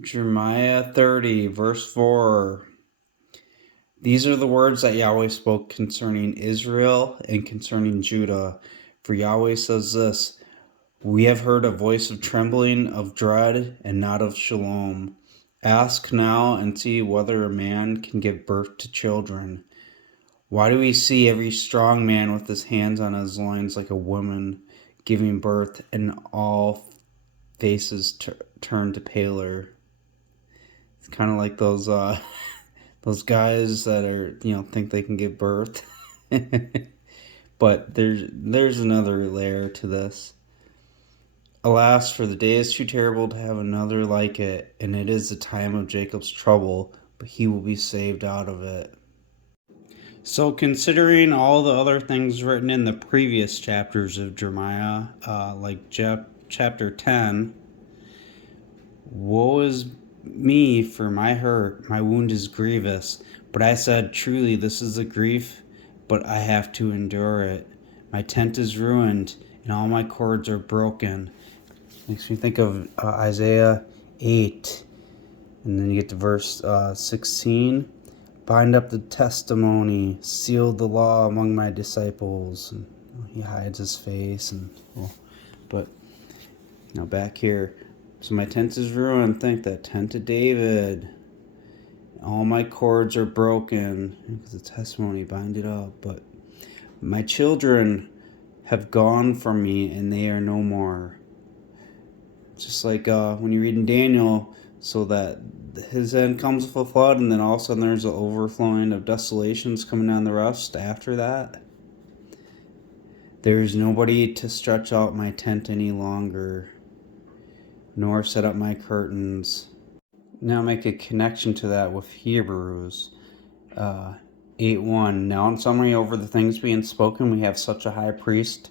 Jeremiah 30, verse 4. These are the words that Yahweh spoke concerning Israel and concerning Judah. For Yahweh says this, We have heard a voice of trembling, of dread, and not of shalom. Ask now and see whether a man can give birth to children. Why do we see every strong man with his hands on his loins like a woman giving birth, and all faces turn to paler? It's kind of like those guys that are, think they can give birth. But there's another layer to this. Alas, for the day is too terrible to have another like it, and it is the time of Jacob's trouble, but he will be saved out of it. So, considering all the other things written in the previous chapters of Jeremiah, like chapter 10, woe is me, for my hurt, my wound is grievous. But I said, truly, this is a grief, but I have to endure it. My tent is ruined, and all my cords are broken. Makes me think of Isaiah 8. And then you get to verse 16. Bind up the testimony, seal the law among my disciples. And he hides his face. But now back here. So my tent is ruined. Think that tent of David. All my cords are broken. Because the testimony, bind it up. But my children have gone from me, and they are no more. Just like when you read in Daniel, so that his end comes with a flood, and then all of a sudden there's an overflowing of desolations coming on the rest after that. There is nobody to stretch out my tent any longer, nor set up my curtains. Now make a connection to that with Hebrews 8:1. Now in summary, over the things being spoken, we have such a high priest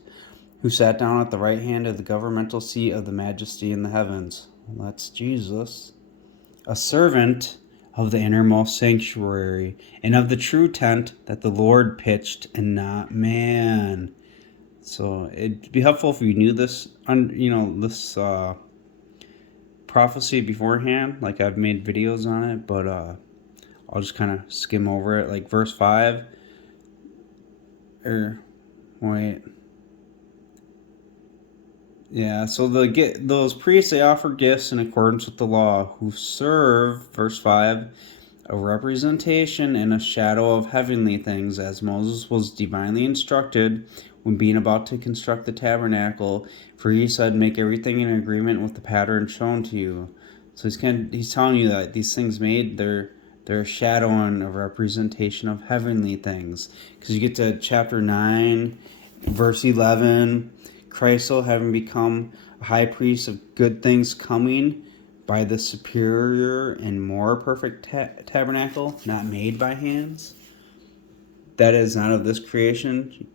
who sat down at the right hand of the governmental seat of the majesty in the heavens. Well, that's Jesus. A servant of the innermost sanctuary, and of the true tent that the Lord pitched, and not man. So it'd be helpful if you knew this, this prophecy beforehand. Like, I've made videos on it, but I'll just kind of skim over it. Like verse 5, Yeah, so those priests, they offer gifts in accordance with the law, who serve, verse 5, a representation and a shadow of heavenly things, as Moses was divinely instructed when being about to construct the tabernacle. For he said, make everything in agreement with the pattern shown to you. So he's telling you that these things made, they're a shadow and a representation of heavenly things. Because you get to chapter 9, verse 11, Christ, having become a high priest of good things coming by the superior and more perfect tabernacle, not made by hands, that is not of this creation,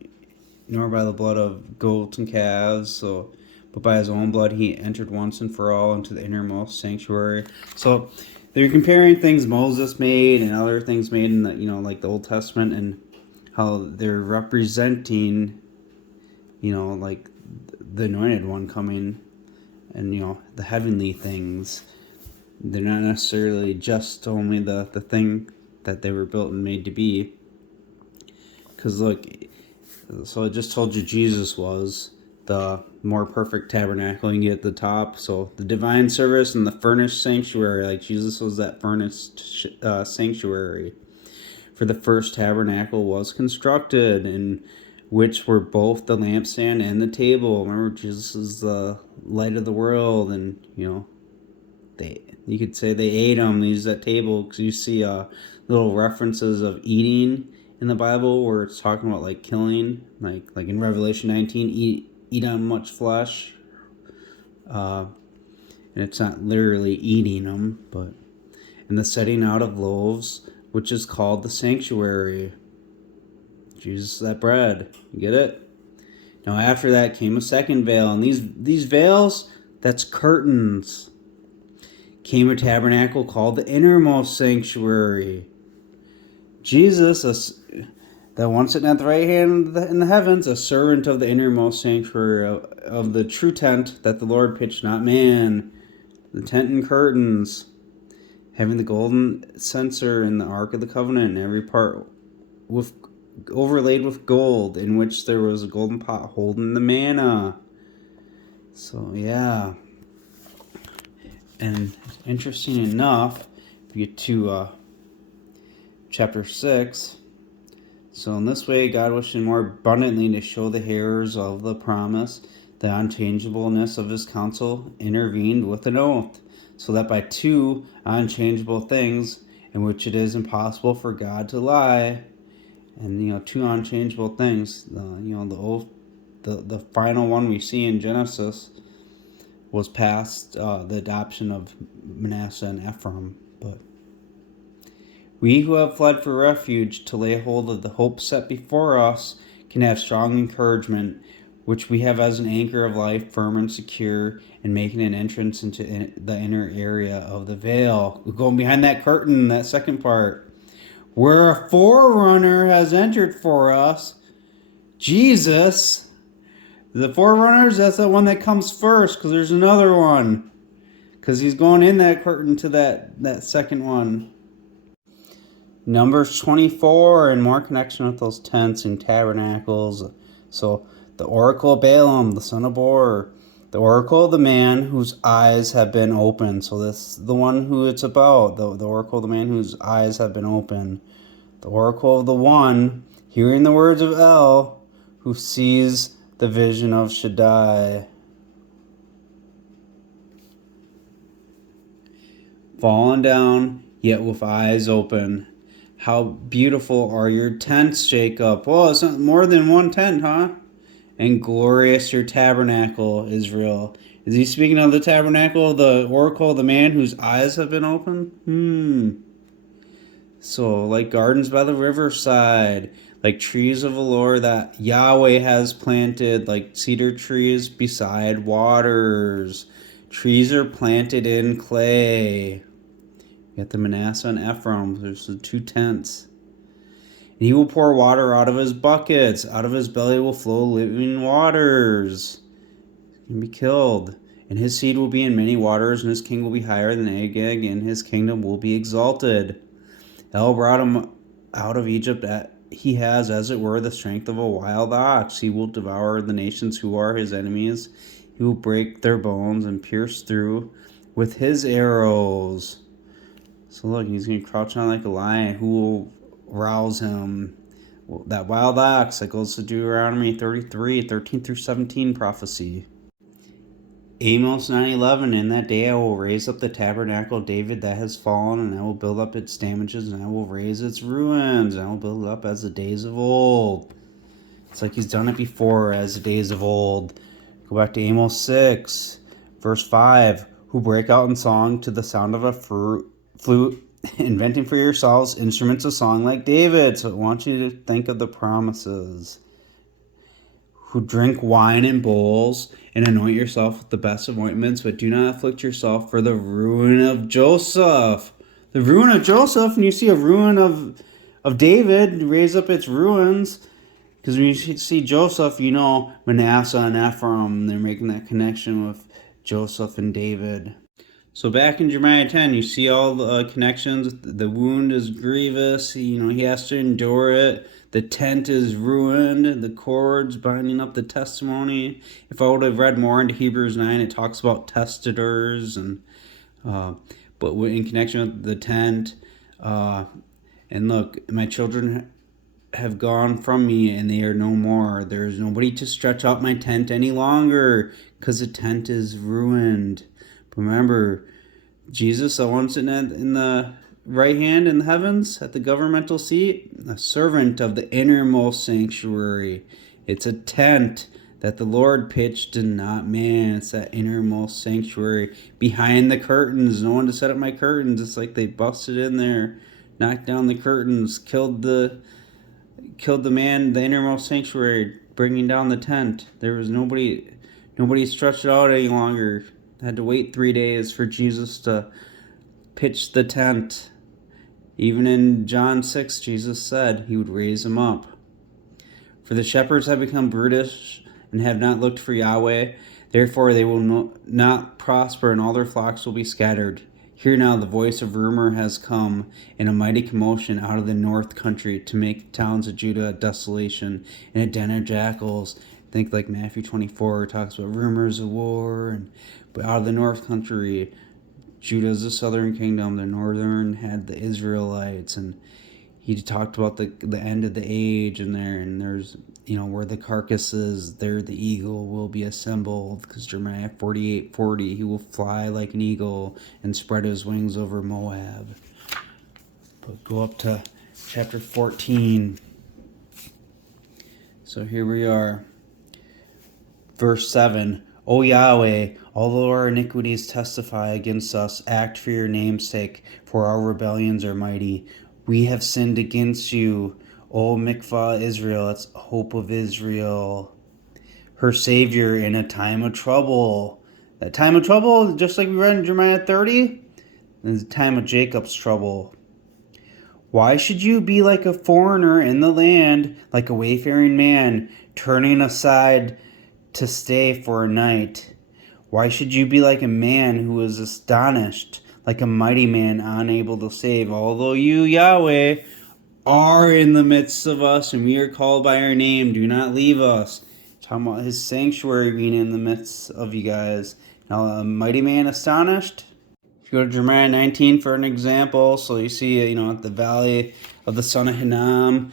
nor by the blood of goats and calves, but by his own blood he entered once and for all into the innermost sanctuary. So they're comparing things Moses made and other things made in the, like the Old Testament, and how they're representing, like the anointed one coming, and the heavenly things. They're not necessarily just only the thing that they were built and made to be. Because look, so I just told you Jesus was the more perfect tabernacle. You can get at the top. So the divine service and the furnished sanctuary, like Jesus was that furnished sanctuary. For the first tabernacle was constructed, and which were both the lampstand and the table. Remember, Jesus is the light of the world, and you could say they ate them. They used that table because you see little references of eating in the Bible where it's talking about like killing, like in Revelation 19, eat on much flesh. And it's not literally eating them, but in the setting out of loaves, which is called the sanctuary. Jesus is that bread. You get it? Now after that came a second veil, and these veils, that's curtains. Came a tabernacle called the innermost sanctuary. Jesus, that one sitting at the right hand in the heavens, a servant of the innermost sanctuary of the true tent that the Lord pitched, not man. The tent and curtains. having the golden censer and the ark of the covenant, and every part with overlaid with gold, in which there was a golden pot holding the manna. So yeah, and interesting enough, if you get to chapter 6. So in this way, God wishing more abundantly to show the hearers of the promise the unchangeableness of his counsel, intervened with an oath, so that by two unchangeable things, in which it is impossible for God to lie, and two unchangeable things, the oath, the final one we see in Genesis was past the adoption of Manasseh and Ephraim, but we who have fled for refuge to lay hold of the hope set before us can have strong encouragement, which we have as an anchor of life, firm and secure, in making an entrance into the inner area of the veil. We're going behind that curtain, that second part, where a forerunner has entered for us, Jesus. The forerunners, that's the one that comes first, because there's another one. Because he's going in that curtain to that second one. Numbers 24, and more connection with those tents and tabernacles. So the oracle of Balaam, the son of Beor, the oracle of the man whose eyes have been opened. So this is the one who it's about, the oracle of the man whose eyes have been opened. The oracle of the one hearing the words of El, who sees the vision of Shaddai. Fallen down, yet with eyes open. How beautiful are your tents, Jacob. Oh, it's not more than one tent, huh? And glorious your tabernacle, Israel. Is he speaking of the tabernacle, the oracle of the man whose eyes have been opened? So, like gardens by the riverside, like trees of allure that Yahweh has planted, like cedar trees beside waters. Trees are planted in clay. You got the Manasseh and Ephraim. There's the two tents. And he will pour water out of his buckets. Out of his belly will flow living waters. He can be killed. And his seed will be in many waters, and his king will be higher than Agag, and his kingdom will be exalted. El brought him out of Egypt. He has, as it were, the strength of a wild ox. He will devour the nations who are his enemies. He will break their bones and pierce through with his arrows. So look, he's going to crouch down like a lion. Who will rouse him? Well, that wild ox that goes to Deuteronomy 33, 13 through 17 prophecy. Amos 9:11, in that day I will raise up the tabernacle of David that has fallen, and I will build up its damages, and I will raise its ruins, and I will build it up as the days of old. It's like he's done it before, as the days of old. Go back to Amos 6, verse 5. Who break out in song to the sound of a flute, inventing for yourselves instruments of song like David. So I want you to think of the promises. Who drink wine in bowls and anoint yourself with the best of ointments, but do not afflict yourself for the ruin of Joseph. The ruin of Joseph, and you see a ruin of David, raise up its ruins. Because when you see Joseph, you know Manasseh and Ephraim. They're making that connection with Joseph and David. So back in Jeremiah 10, you see all the connections. The wound is grievous. He has to endure it. The tent is ruined. The cords binding up the testimony. If I would have read more into Hebrews 9, it talks about testators, but in connection with the tent. And look, my children have gone from me, and they are no more. There is nobody to stretch out my tent any longer, because the tent is ruined. But remember, Jesus, the one sitting in the right hand in the heavens at the governmental seat, a servant of the innermost sanctuary. It's a tent that the Lord pitched and not man. It's that innermost sanctuary behind the curtains. No one to set up my curtains. It's like they busted in there, knocked down the curtains, killed the man, the innermost sanctuary, bringing down the tent. There was nobody stretched it out any longer. Had to wait 3 days for Jesus to pitch the tent. Even in John 6, Jesus said he would raise him up. For the shepherds have become brutish and have not looked for Yahweh. Therefore they will not prosper, and all their flocks will be scattered. Hear now, the voice of rumor has come in a mighty commotion out of the north country to make the towns of Judah a desolation and a den of jackals. Think like Matthew 24 talks about rumors of war, but out of the north country, Judah is the southern kingdom, the northern had the Israelites, and he talked about the end of the age, and there's where the carcass is, there the eagle will be assembled, because Jeremiah 48:40, he will fly like an eagle and spread his wings over Moab. But go up to chapter 14. So here we are. Verse 7. O Yahweh, although our iniquities testify against us, act for your name's sake, for our rebellions are mighty. We have sinned against you, O Mikvah Israel, that's hope of Israel, her Savior in a time of trouble. That time of trouble, just like we read in Jeremiah 30, is the time of Jacob's trouble. Why should you be like a foreigner in the land, like a wayfaring man, turning aside to stay for a night? Why should you be like a man who is astonished, like a mighty man unable to save? Although you, Yahweh, are in the midst of us and we are called by your name, do not leave us. Talking about his sanctuary being in the midst of you guys. Now, a mighty man astonished. If you go to Jeremiah 19 for an example, so you see, at the valley of the son of Hinnom,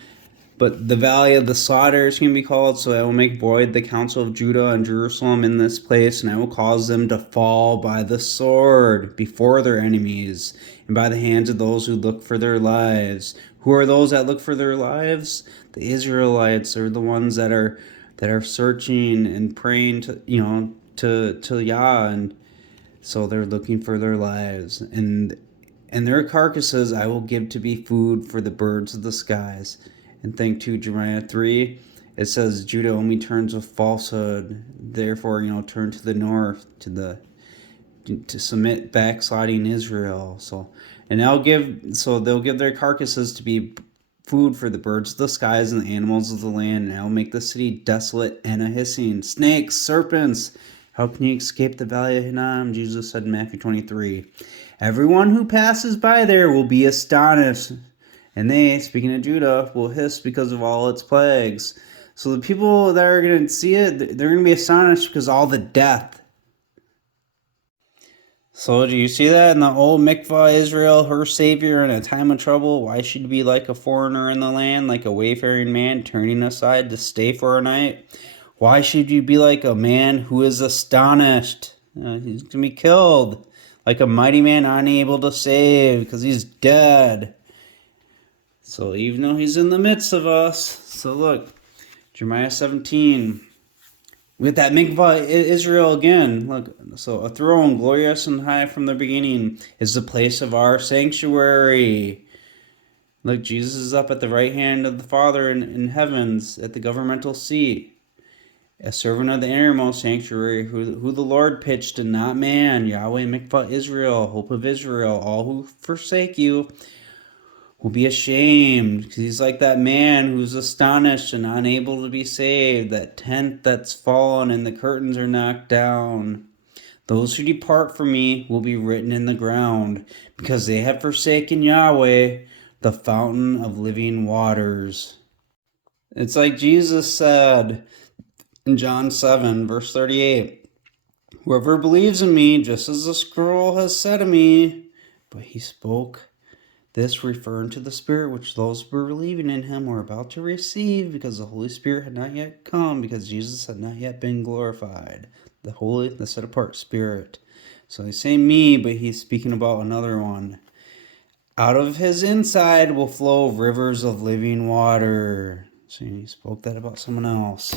but the valley of the slaughter is going to be called. So I will make void the counsel of Judah and Jerusalem in this place, and I will cause them to fall by the sword before their enemies, and by the hands of those who look for their lives. Who are those that look for their lives? The Israelites are the ones that are searching and praying to Yah, and so they're looking for their lives. And their carcasses I will give to be food for the birds of the skies. And think to Jeremiah 3, it says Judah only turns with falsehood. Therefore, turn to the north, to submit backsliding Israel. They'll give their carcasses to be food for the birds of the skies and the animals of the land, and I will make the city desolate and a hissing. Snakes, serpents, how can you escape the valley of Hinnom? Jesus said in Matthew 23. Everyone who passes by there will be astonished, and they, speaking of Judah, will hiss because of all its plagues. So the people that are going to see it, they're going to be astonished because of all the death. So do you see that in the old Mikvah Israel, her Savior in a time of trouble? Why should be like a foreigner in the land, like a wayfaring man turning aside to stay for a night? Why should you be like a man who is astonished? He's going to be killed, like a mighty man unable to save because he's dead. So even though he's in the midst of us, so look, Jeremiah 17, with that Mikvah Israel again, look, so a throne glorious and high from the beginning is the place of our sanctuary. Look, Jesus is up at the right hand of the Father in heavens at the governmental seat. A servant of the innermost sanctuary, who the Lord pitched and not man, Yahweh Mikvah Israel, hope of Israel, all who forsake you will be ashamed, because he's like that man who's astonished and unable to be saved, that tent that's fallen and the curtains are knocked down. Those who depart from me will be written in the ground, because they have forsaken Yahweh, the fountain of living waters. It's like Jesus said in John 7, verse 38, whoever believes in me, just as the scroll has said to me, but he spoke this referring to the Spirit which those who were believing in him were about to receive, because the Holy Spirit had not yet come, because Jesus had not yet been glorified. The set apart Spirit. So he's saying me, but he's speaking about another one. Out of his inside will flow rivers of living water. So he spoke that about someone else.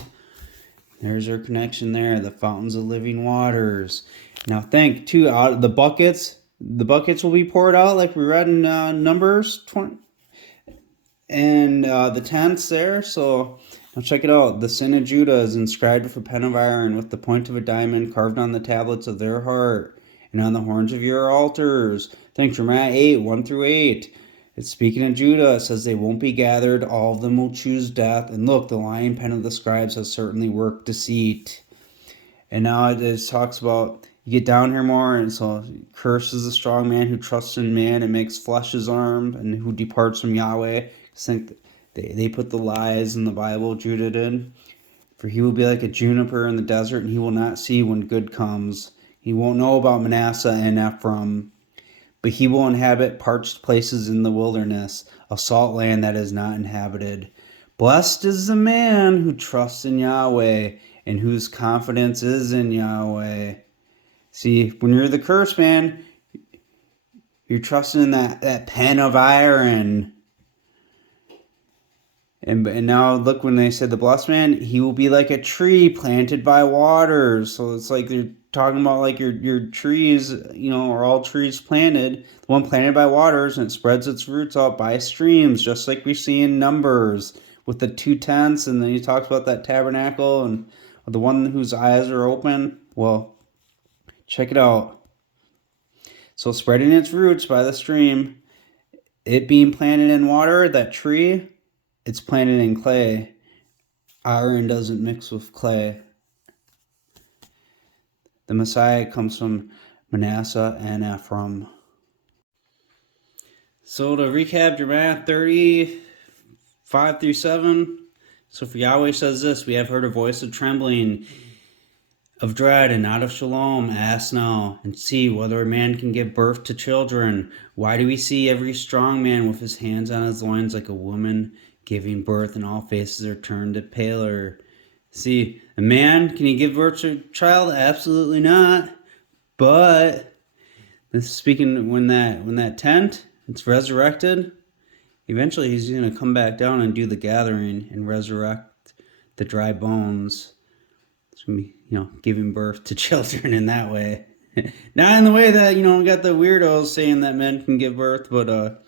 There's our connection there, the fountains of living waters. Now think too, out of the buckets will be poured out, like we read in Numbers 20, and the tents there. So now check it out. The sin of Judah is inscribed with a pen of iron, with the point of a diamond carved on the tablets of their heart and on the horns of your altars. Think Jeremiah 8, 1-8. It's speaking of Judah. It says they won't be gathered. All of them will choose death. And look, the lying pen of the scribes has certainly worked deceit. And now it talks about, you get down here more, and so cursed is the strong man who trusts in man and makes flesh his arm, and who departs from Yahweh. I think they put the lies in the Bible, Judah did. For he will be like a juniper in the desert, and he will not see when good comes. He won't know about Manasseh and Ephraim, but he will inhabit parched places in the wilderness, a salt land that is not inhabited. Blessed is the man who trusts in Yahweh, and whose confidence is in Yahweh. See, when you're the cursed man, you're trusting in that pen of iron. And now look, when they said the blessed man, he will be like a tree planted by waters. So it's like they're talking about like your trees, are all trees planted. The one planted by waters, and it spreads its roots out by streams, just like we see in Numbers with the 2 tents. And then he talks about that tabernacle and the one whose eyes are open. Well, check it out. So spreading its roots by the stream, it being planted in water, that tree, it's planted in clay. Iron doesn't mix with clay. The Messiah comes from Manasseh and Ephraim. So to recap, Jeremiah 30:5-7. So for Yahweh says this, we have heard a voice of trembling, of dread, and not of shalom. Ask now, and see whether a man can give birth to children. Why do we see every strong man with his hands on his loins like a woman giving birth, and all faces are turned to paler? See, a man, can he give birth to a child? Absolutely not. But this is speaking when that tent, it's resurrected. Eventually he's going to come back down and do the gathering and resurrect the dry bones. It's going to be, giving birth to children in that way. Not in the way that, we got the weirdos saying that men can give birth, but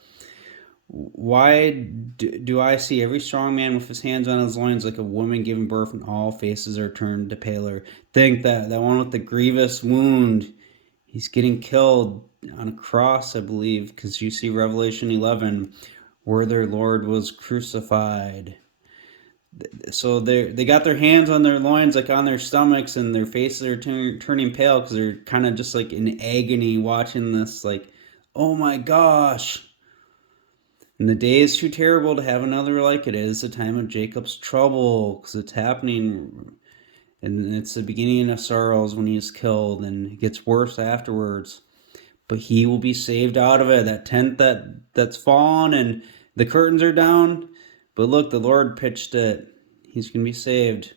why do I see every strong man with his hands on his loins like a woman giving birth, and all faces are turned to paler? Think that one with the grievous wound, he's getting killed on a cross, I believe, because you see Revelation 11, where their Lord was crucified. So they got their hands on their loins, like on their stomachs, and their faces are turning pale because they're kind of just like in agony watching this, like, oh my gosh. And the day is too terrible to have another like it is the time of Jacob's trouble, because it's happening, and it's the beginning of sorrows when he's killed, and it gets worse afterwards. But he will be saved out of it. That tent that's fallen, and the curtains are down. But look, the Lord pitched it. He's going to be saved.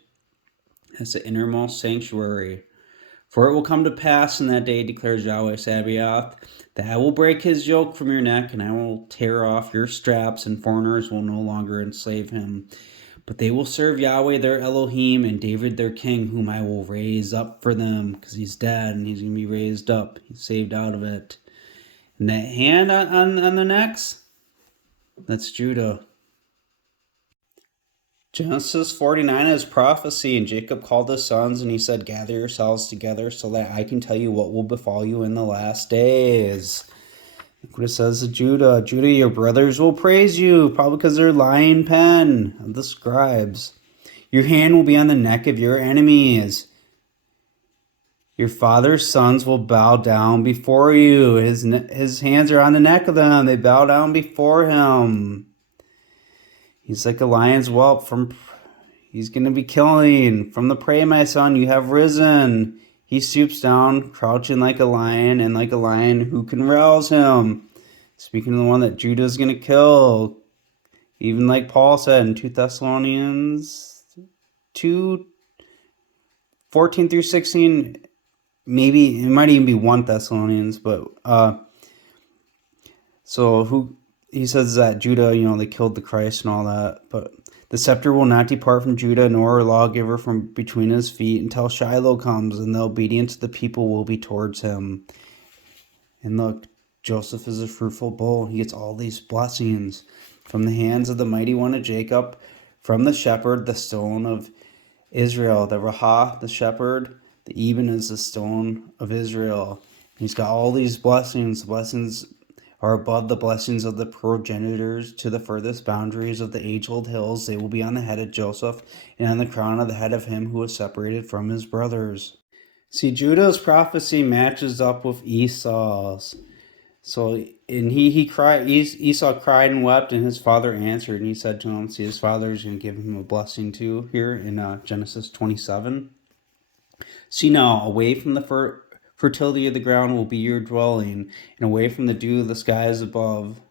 That's the innermost sanctuary. For it will come to pass in that day, declares Yahweh Sabaoth, that I will break his yoke from your neck, and I will tear off your straps, and foreigners will no longer enslave him. But they will serve Yahweh their Elohim, and David their king, whom I will raise up for them, because he's dead, and he's going to be raised up. He's saved out of it. And that hand on the necks, that's Judah. Genesis 49 is prophecy, and Jacob called his sons, and he said, gather yourselves together so that I can tell you what will befall you in the last days. Look what it says to Judah. Judah, your brothers will praise you, probably because they're lying pen of the scribes. Your hand will be on the neck of your enemies. Your father's sons will bow down before you. His hands are on the neck of them. They bow down before him. He's like a lion's whelp he's going to be killing. From the prey, my son, you have risen. He stoops down, crouching like a lion, and like a lion, who can rouse him? Speaking of the one that Judah is going to kill. Even like Paul said in 2 Thessalonians 2:14-16, maybe, it might even be 1 Thessalonians, but, he says that Judah, they killed the Christ and all that, but the scepter will not depart from Judah, nor a lawgiver from between his feet, until Shiloh comes, and the obedience of the people will be towards him. And look, Joseph is a fruitful bull. He gets all these blessings from the hands of the mighty one of Jacob, from the shepherd, the stone of Israel, the Rahah, the shepherd, the Eben is the stone of Israel. He's got all these blessings. The blessings are above the blessings of the progenitors to the furthest boundaries of the age-old hills. They will be on the head of Joseph, and on the crown of the head of him who was separated from his brothers. See, Judah's prophecy matches up with Esau's. So, and he cried. Esau cried and wept, and his father answered, and he said to him, "See, his father is going to give him a blessing too." Here in Genesis 27. See now, away from the fertility of the ground will be your dwelling, and away from the dew of the skies above.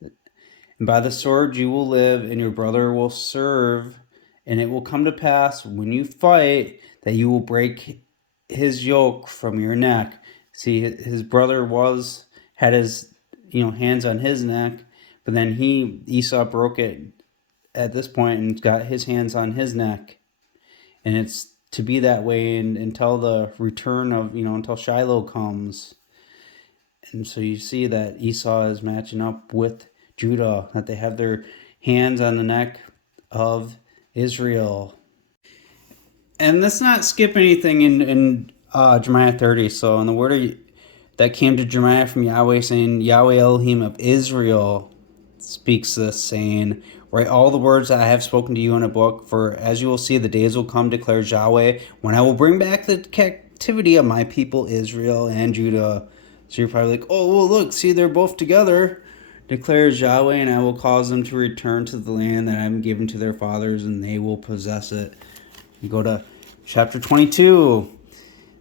And by the sword you will live, and your brother will serve. And it will come to pass when you fight that you will break his yoke from your neck. See, his brother had his hands on his neck, but then Esau broke it at this point and got his hands on his neck. And it's to be that way until the return of until Shiloh comes. And so you see that Esau is matching up with Judah, that they have their hands on the neck of Israel. And let's not skip anything in Jeremiah 30. So in the word that came to Jeremiah from Yahweh, saying, Yahweh Elohim of Israel speaks this, saying, write all the words that I have spoken to you in a book, for as you will see, the days will come, declares Yahweh, when I will bring back the captivity of my people Israel and Judah. So you're probably like, oh, well, look, see, they're both together, declares Yahweh, and I will cause them to return to the land that I have given to their fathers, and they will possess it. You go to chapter 22,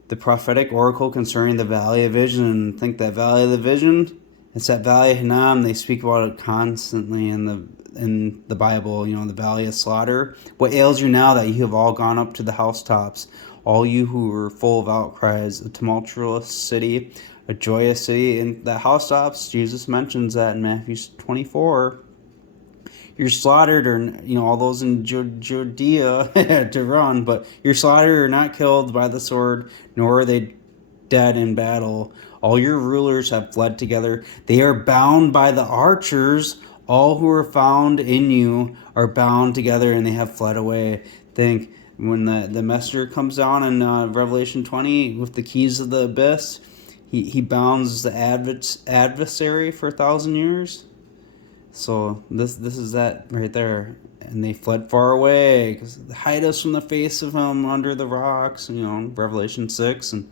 the prophetic oracle concerning the Valley of Vision. Think that Valley of the Vision? It's that Valley of Hinnom. They speak about it constantly in the Bible, the Valley of Slaughter. What ails you now that you have all gone up to the housetops, all you who were full of outcries, a tumultuous city, a joyous city? And the housetops, Jesus mentions that in Matthew 24. You're slaughtered, or all those in Judea to run, but you're slaughtered or not killed by the sword, nor are they dead in battle. All your rulers have fled together. They are bound by the archers. All who are found in you are bound together, and they have fled away. Think when the messenger comes down in Revelation 20 with the keys of the abyss, he bounds the adversary for 1,000 years. So this is that right there. And they fled far away, because hide us from the face of him under the rocks, Revelation 6. And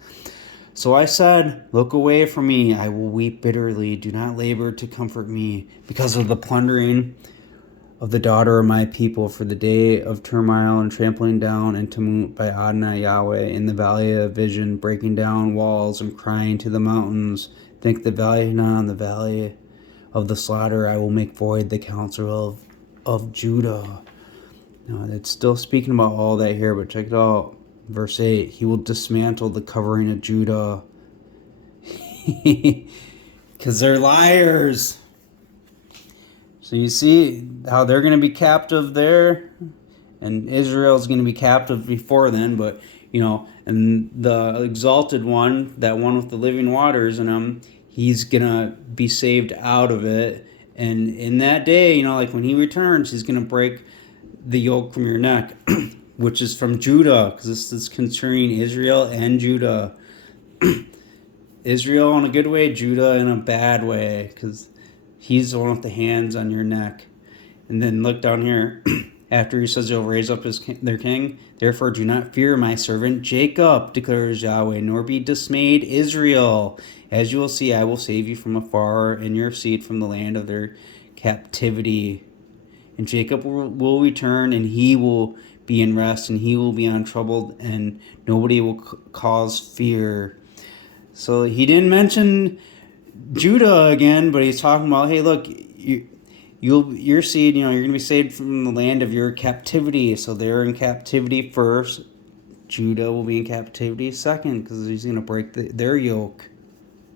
so I said, look away from me, I will weep bitterly, do not labor to comfort me, because of the plundering of the daughter of my people, for the day of turmoil and trampling down and tumult by Adonai Yahweh in the Valley of Vision, breaking down walls and crying to the mountains. Think the Valley of Hinnom, the Valley of the slaughter. I will make void the counsel of Judah. Now, it's still speaking about all that here, but check it out. Verse 8, he will dismantle the covering of Judah. Because they're liars. So you see how they're going to be captive there, and Israel's going to be captive before then, but, and the exalted one, that one with the living waters in him, he's going to be saved out of it. And in that day, like when he returns, he's going to break the yoke from your neck, which is from Judah, because this is concerning Israel and Judah. Israel in a good way, Judah in a bad way, because he's the one with the hands on your neck. And then look down here. After he says he'll raise up their king, therefore do not fear my servant Jacob, declares Yahweh, nor be dismayed, Israel. As you will see, I will save you from afar, and your seed from the land of their captivity. And Jacob will return, and he will be in rest, and he will be untroubled, and nobody will cause fear. So he didn't mention Judah again, but he's talking about, hey, look, your seed, you're going to be saved from the land of your captivity. So they're in captivity first. Judah will be in captivity second, because he's going to break their yoke.